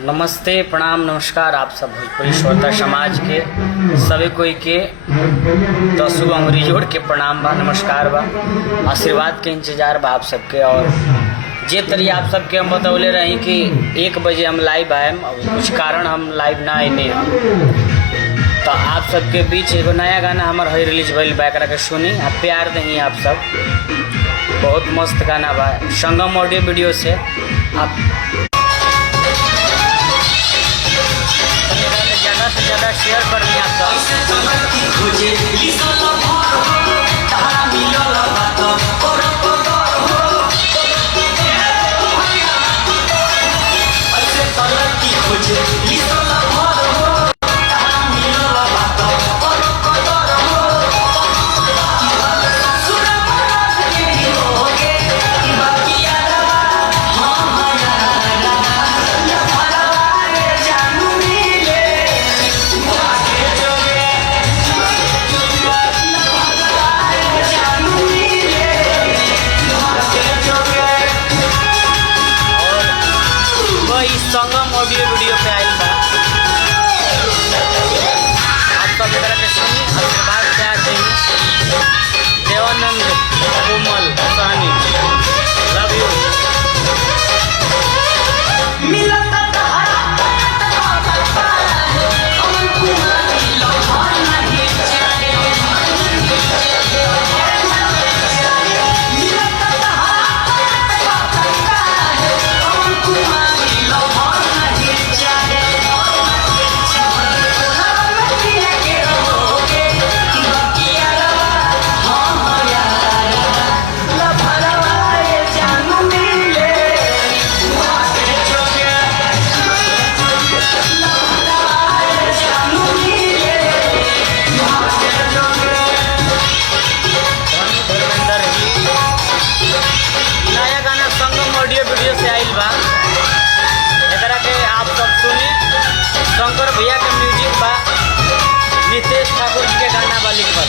नमस्ते, प्रणाम, नमस्कार। आप सब भोजपुरी श्रोता समाज के सभी कोई के 10 अंगुरी जोड़ के प्रणाम बा, नमस्कार बा, आशीर्वाद के इंतजार बा आप सबके। और जे तरी आप सबके हम बतौले रही कि 1 बजे हम लाइव आएम, कुछ कारण हम लाइव ना आने तो आप सबके बीच एगो नया गाना हमार है रिलीज भइल बा, एकरा के सुनी आ प्यार दही आप सब। बहुत मस्त गाना बा, संगम ऑडियो वीडियो से आप ज़्यादा शेयर कर दिया संगम ऑडियो वीडियो पे आयल बा। आप सब एकरा के सुनी, आशीर्वाद प्यार देही। देवानंद, कोमल, सहनी, लव यू। शंकर भैया के म्यूजिक बा, नितेश ठाकुर जी के गाना बा लिखल।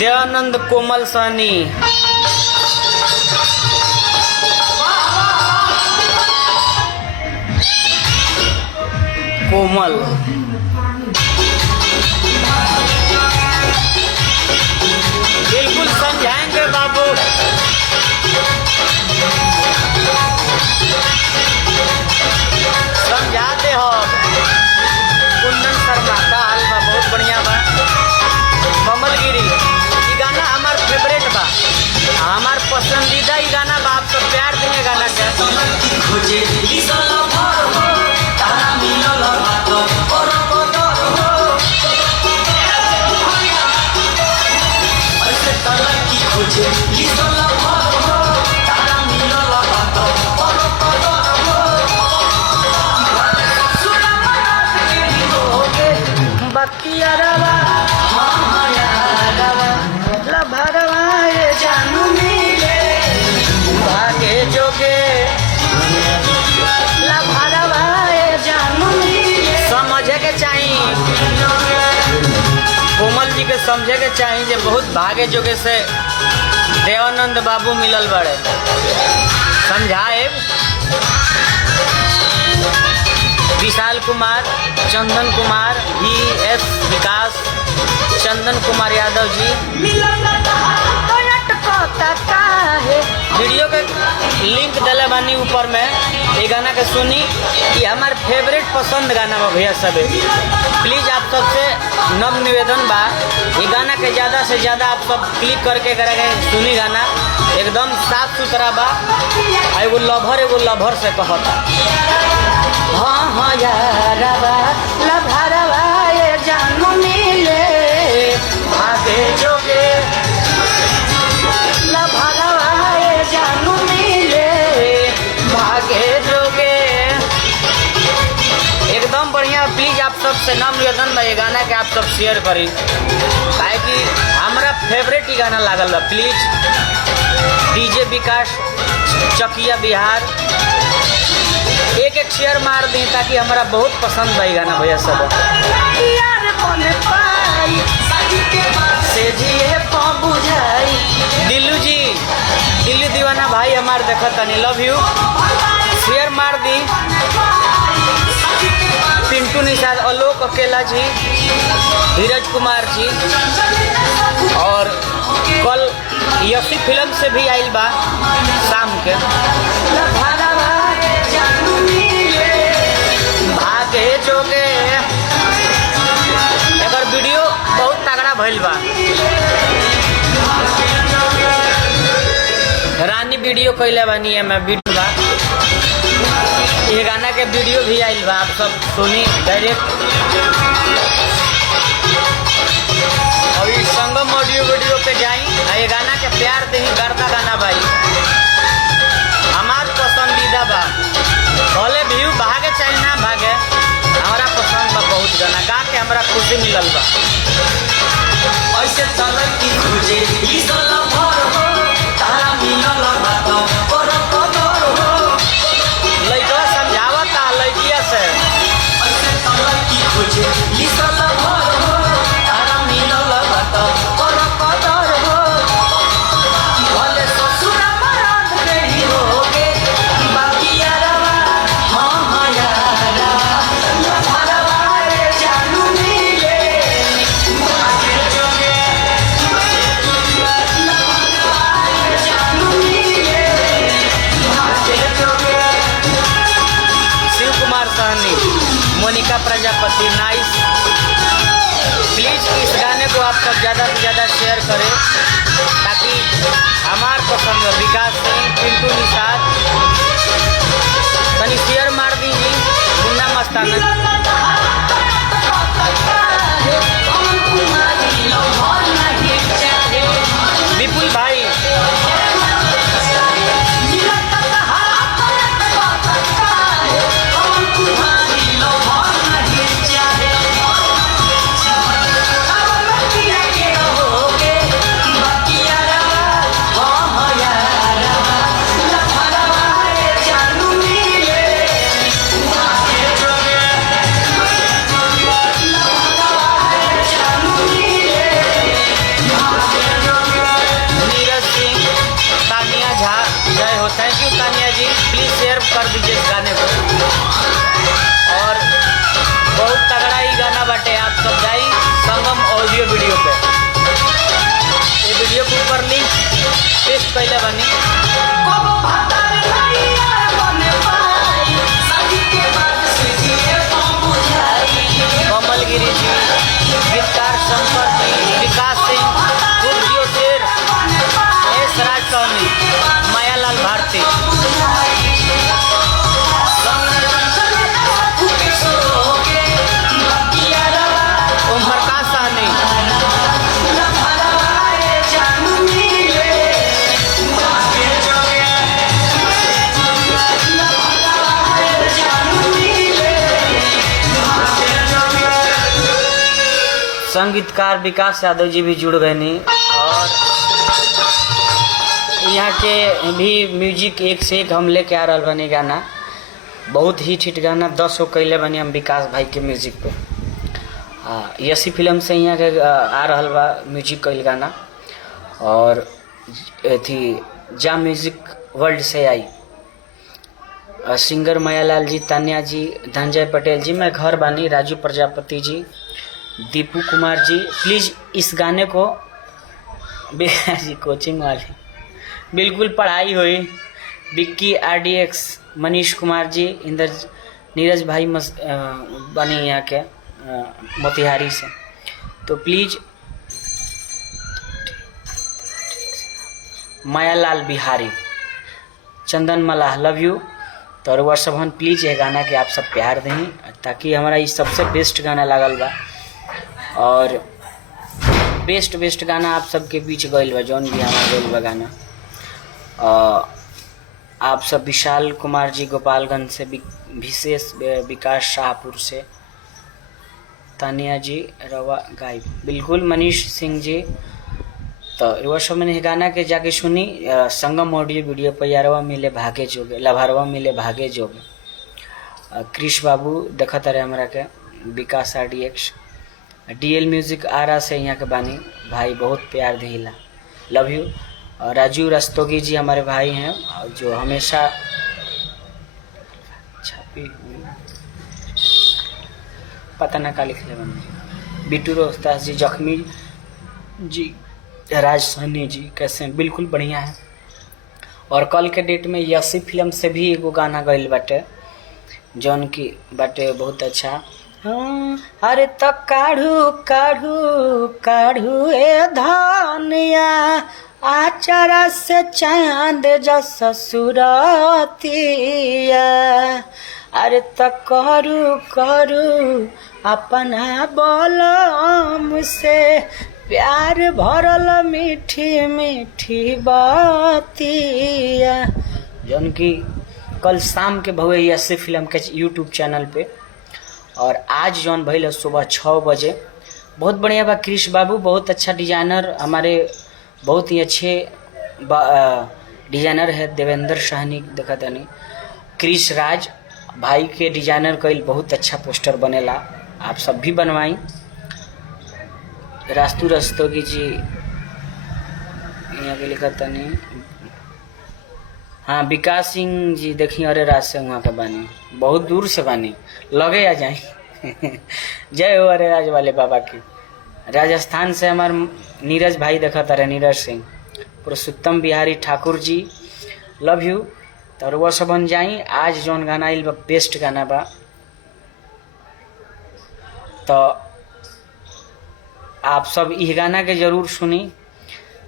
देवानंद, कोमल, सहनी। कोमल बिल्कुल समझाएंगे बाबू। समझाते हो। कुंदन शर्मा का हाल बा, बहुत बढ़िया बा। कमलगिरी गाना हमार फेवरेट बा, हमार पसंदीदा ही गाना बा। आप सब प्यार देंगे गाना के। समझे के चाहिए, कोमल जी के समझे के चाहिए जे बहुत भागे जोगे से देवानंद बाबू मिलल बड़े। समझाए विशाल कुमार, चंदन कुमार, VS विकास, चंदन कुमार यादव जी। वीडियो के लिंक दिले बानी ऊपर में, ये गाना के सुनी। ये हमार फेवरेट पसंद गाना बा भैया सब। प्लीज आप सबसे नव निवेदन बा, ये गाना के ज़्यादा से ज़्यादा आप सब क्लिक करके करेंगे सुनी। गाना एकदम साफ सुथरा बा। एगो लभर से कहता, हाँ हाँ यार लभरवा ये जानू प्लीज आप सबसे नाम निवेदन बा ये गाना के आप सब शेयर करी, काहे कि हमारा फेवरेट ही गाना लागल बा। प्लीज डीजे विकास चकिया बिहार एक एक शेयर मार दी ताकि हमारा बहुत पसंद बा गाना भैया सब। दिल्लू जी, दिल्ली दीवाना भाई हमार देखत तनी, लव यू, शेयर मार दी। पिंटू निषाद, आलोक अकेला जी, धीरज कुमार जी, और कल यसी फिल्म से भी आइल बा शाम के भागे जोगे एकर वीडियो बहुत तगड़ा भइल बा। रानी वीडियो कैले बानी है मैं वीडियो बा, ये गाना के वीडियो भी आइल बा, आप सब सुनी डायरेक्ट। अभी संगम ऑडियो वीडियो पे जाई, ये गाना के प्यार दे ही करता गाना भाई हमार पसंदीदा बा, भले व्यू भागे चाहे ना भागे हमारा पसंद बा बहुत गाना गा के हमारा खुशी मिलल बा। ऐसे चल की खोजे ई सोला भर हो तारा मिलल बा तो पर कदर हो, लइका समझावता लइकिया से। ऐसे चल की खोजे ई सोला भर हो तारा मिलल बा तो पर कदर हो, भले ससुर मरद नहीं होगे बाकी यारवा हां हां यारा भरवा रे जानू मिले भागे जोगे जानू मिले भागे जोगे। शिव कुमार सहनी, मोनिका प्रजापति, नाइस। प्लीज इस गाने को आप सब ज़्यादा से ज़्यादा शेयर करें ताकि हमार पसंद विकास सिंह, पिंटू निषाद तनी शेयर मार दीजिए। मुन्ना मस्ताना, विपुल भाई, थैंक यू तानिया जी, प्लीज़ शेयर कर दीजिए इस गाने को। और बहुत तगड़ा ही गाना बाटे, आप सब जाई संगम ऑडियो वीडियो पे, ये वीडियो के ऊपर लिंक पेस्ट कैले बनी। कमलगिरी जी, गीतकार शंकर जी, विकास सिंह, गुरजियो शेर, एस राज सोनी, मायालाल भारती, ओम प्रकाश साहनी, संगीतकार विकास यादव जी भी जुड़ गए नहीं, और यहाँ के भी म्यूजिक एक से एक हम लेके आ रहा बनी गाना, बहुत हिट गाना 10 हो कैले बनी हम विकास भाई के म्यूजिक पे। यसी फिल्म से यहाँ के आ रहा बा म्यूजिक कैल गाना, और थी जा म्यूजिक वर्ल्ड से आई सिंगर मायालाल जी, तान्या जी, धनंजय पटेल जी, मैं घर बानी, राजू प्रजापति जी, दीपू कुमार जी। प्लीज़ इस गाने को जी कोचिंग वाली बिल्कुल पढ़ाई हुई, विक्की RDX, मनीष कुमार जी, नीरज भाई बनी यहाँ के मोतिहारी से, तो प्लीज़ मायालाल बिहारी, चंदन मलाह, लव यू। तो और वर्षभन प्लीज़ ये गाना के आप सब प्यार दें ताकि हमारा ये सबसे बेस्ट गाना लागल बा, और बेस्ट गाना आप सबके बीच गइल बा, जौन भी हमारा गइल बा गाना। आप सब विशाल कुमार जी गोपालगंज से, विशेष विकास शाहपुर से, तानिया जी रवा गायब, बिल्कुल मनीष सिंह जी। तो रवा सब मैंने गाना के जाके सुनी संगम ऑडियो वीडियो पर यारवा मिले भागे जोगे, लभारवा मिले भागे जोगे। क्रिश बाबू देखा तारे हमारा के, विकास RDX, DL म्यूजिक आरा से यहाँ के बानी भाई, बहुत प्यार दिला, लव यू। राजू रस्तोगी जी हमारे भाई हैं जो हमेशा छापी हुई पता ना का लिख ले बने। बिट्टू रोहतास जी, जख्मी जी, राज सहनी जी कैसे हैं? बिल्कुल बढ़िया है। और कल के डेट में यसी फिल्म से भी एगो गाना गईल बाटे जौन की बाटे बहुत अच्छा। अरे तो काढ़ू काढ़ू काढ़ू ए धनिया आचारा से चांद जस सुरतिया, अरे तो करू करू अपना बोलम से प्यार भरल मीठी मीठी बातिया, जौन की कल शाम के भवे यसी फिल्म के यूट्यूब चैनल पे। और आज जौन भइल सुबह 6 बजे, बहुत बढ़िया बा। क्रिश बाबू बहुत अच्छा डिजाइनर, हमारे बहुत ही अच्छे डिजाइनर है। देवेंद्र सहनी देखा तनी, क्रिश राज भाई के डिजाइनर कईल बहुत अच्छा पोस्टर बनेला, आप सब भी बनवाई। रास्तु रस्तोगी जी यहाँ के लिखा तनी, हाँ विकास सिंह जी देखिए, अरे राज से वहाँ का बानी, बहुत दूर से बानी, लगे आ जाए जय हो अरे राज वाले बाबा की। राजस्थान से हमार नीरज भाई देखा तारे, नीरज सिंह। Purushottam Bihari Thakur ji, love you. तो वो सब बन जाई। आज जौन गाना आइल बा बेस्ट गाना बा, तो आप सब इस गाना के जरूर सुनी।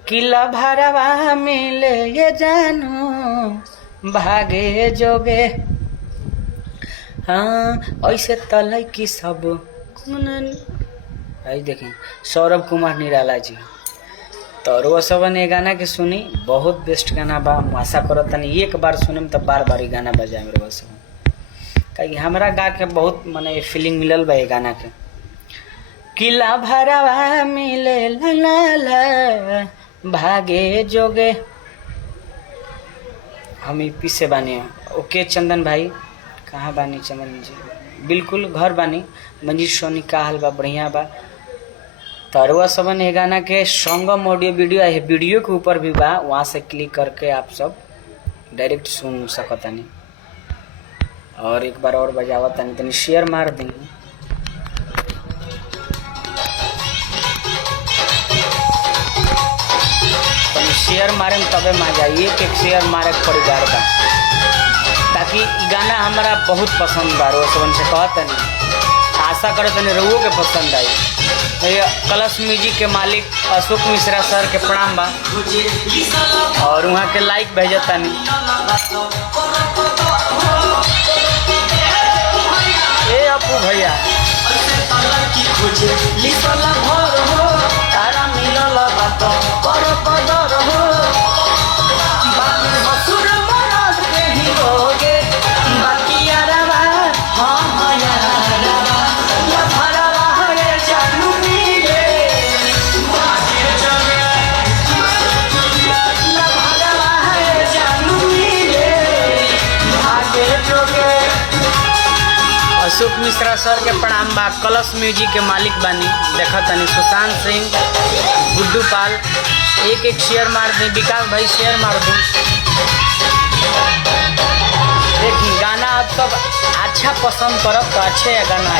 किला भरवा मिले ये जानू भागे जोगे, हाँ ऐसे तलय की सब आई देखें सौरभ कुमार निराला जी। तो वो सब ने गाना के सुनी, बहुत बेस्ट गाना बा। आशा करो तनी एक बार सुने में तो बार बार गाना बजाए मेरे बस, कहीं हमारा गा के बहुत मने फीलिंग मिलल बा ये गाना के। किला भरवा मिले ला ला भागे जोगे, हम ही पीछे बानी। ओके चंदन भाई, कहाँ बानी चंदन जी? बिल्कुल घर बानी। मंजीत सोनी का हाल बा? बढ़िया बा। तरुआ सबन ये गाना के संगम ऑडियो वीडियो है, वीडियो के ऊपर भी बा, वहाँ से क्लिक करके आप सब डायरेक्ट सुन सकतानी। और एक बार और बजावा तनी, तनी शेयर मार दी। शेयर मारे में तबे मजा, एक शेयर मारे पड़ जा बा, ताकि गाना हमारा बहुत पसंद बा। रो सबन से कहता नहीं, आशा करे तनी रहुओ के पसंद आई। कलश म्यूजिक के मालिक अशोक मिश्रा सर के प्रणाम बा, और वहाँ के लाइक भेजता नहीं। ए अपू भैया तारा मिलल बात पर कदर हो, हसुर मरद के ही होगे बाकी यारवा, हाँ यारवा भरवा है जानू मिले भरवा है जानू मिले भागे जोगे। अशोक मिश्रा सर के प्रणाम बा। कलश म्यूजिक के मालिक बानी, देखा तनी सुशांत सिंह, गुड्डू पाल, एक शेयर मार दी। विकास भाई शेयर मार दी। देखिए गाना आप सब अच्छा पसंद करब तो अच्छे गाना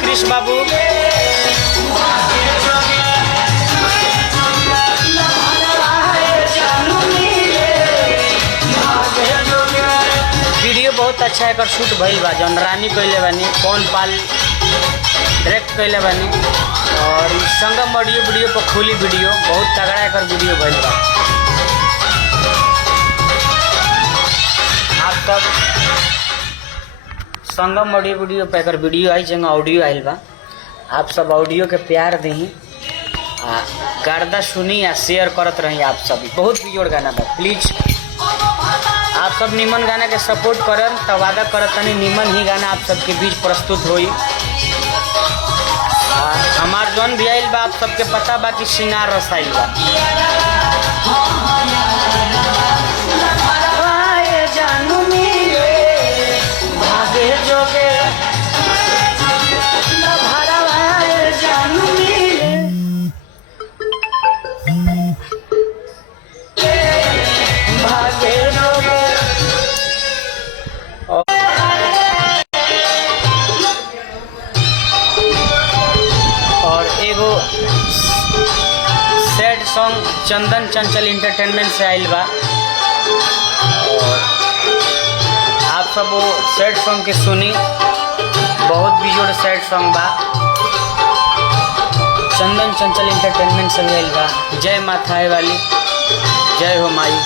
क्रिश बाबू। वीडियो बहुत अच्छा है, शूट भइल बा, जौन रानी कइले बानी, कौन पाल डायरेक्ट कैले बानी और संगम ऑडियो वीडियो पर खुली वीडियो बहुत तगड़ा एक वीडियो भइल बा। आप सब संगम ऑडियो वीडियो पे एक वीडियो आई जगह ऑडियो आयल बा। आप सब ऑडियो के प्यार दी गर्दा सुनी या शेयर करत रही। आप सब बहुत बिजोड़ गाना बा, प्लीज आप सब निमन गाना के सपोर्ट करन तो वादा करत तनी निमन ही गाना आप सबके बीच प्रस्तुत होई। हमार जौन भी आइल बा आप सबके पता बा कि श्रृंगार रस आइल बा। भागे जोगे sad song Chandan Chanchal entertainment से आइल बा और आप सब वो सैड सॉन्ग के सुनी। बहुत बिजोड़ सैड सॉन्ग बा। चंदन चंचल इंटरटेनमेंट से आइल बा। जय माता है वाली, जय हो माई,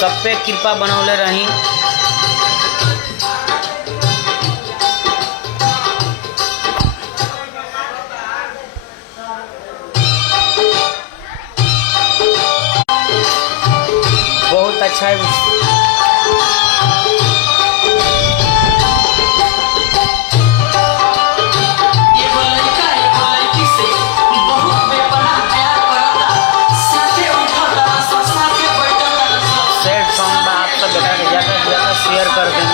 सब पे कृपा बनौले रही। बहुत अच्छा है। सैड सॉन्ग आप सब ज़्यादा से ज़्यादा शेयर कर दें।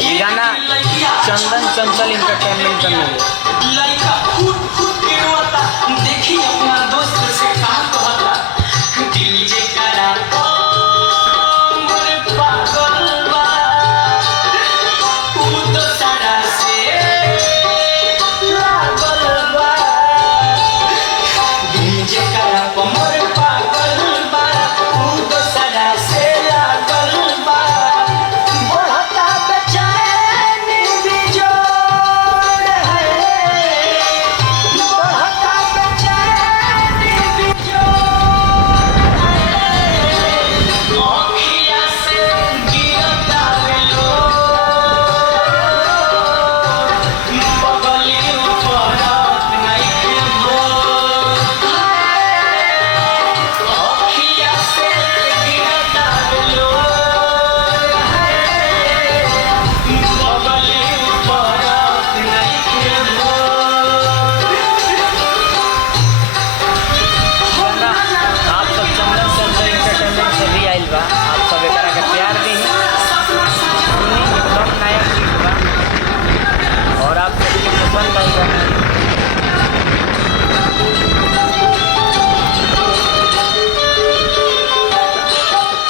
ये गाना चंदन चंचल इंटरटेनमेंट में मिले।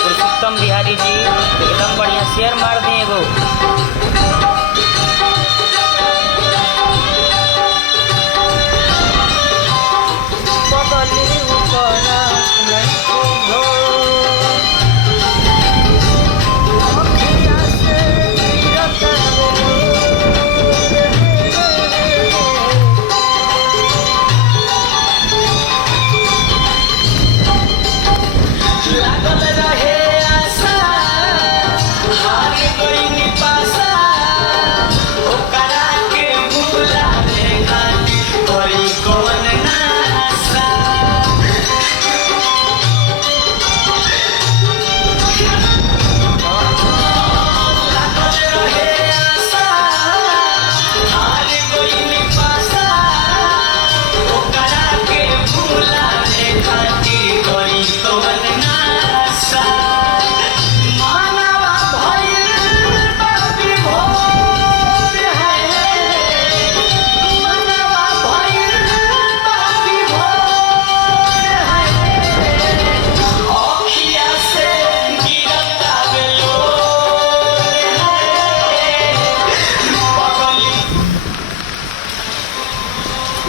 पुरुषोत्तम बिहारी जी एकदम बढ़िया शेयर मार दिए एगो।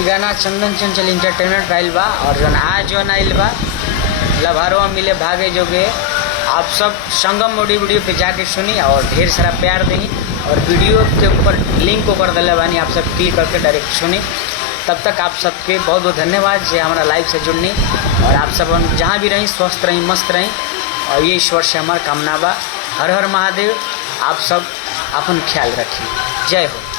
गाना चंदन चंचल इंटरटेनमेंट आइल बा और जौन आज जौन आइल बा लभारवा मिले भागे जोगे आप सब संगम ऑडियो वीडियो पे जाके सुनी और ढेर सारा प्यार दें और वीडियो के ऊपर लिंक ऊपर दले बानी, आप सब क्लिक करके डायरेक्ट सुनी। तब तक आप सबके बहुत बहुत धन्यवाद जे हमारा लाइव से जुड़नी और आप सब जहाँ भी रहें स्वस्थ रहें, मस्त रहें और ये ईश्वर से हमारा कामना बा। हर हर महादेव। आप सब अपन ख्याल रखिए। जय हो।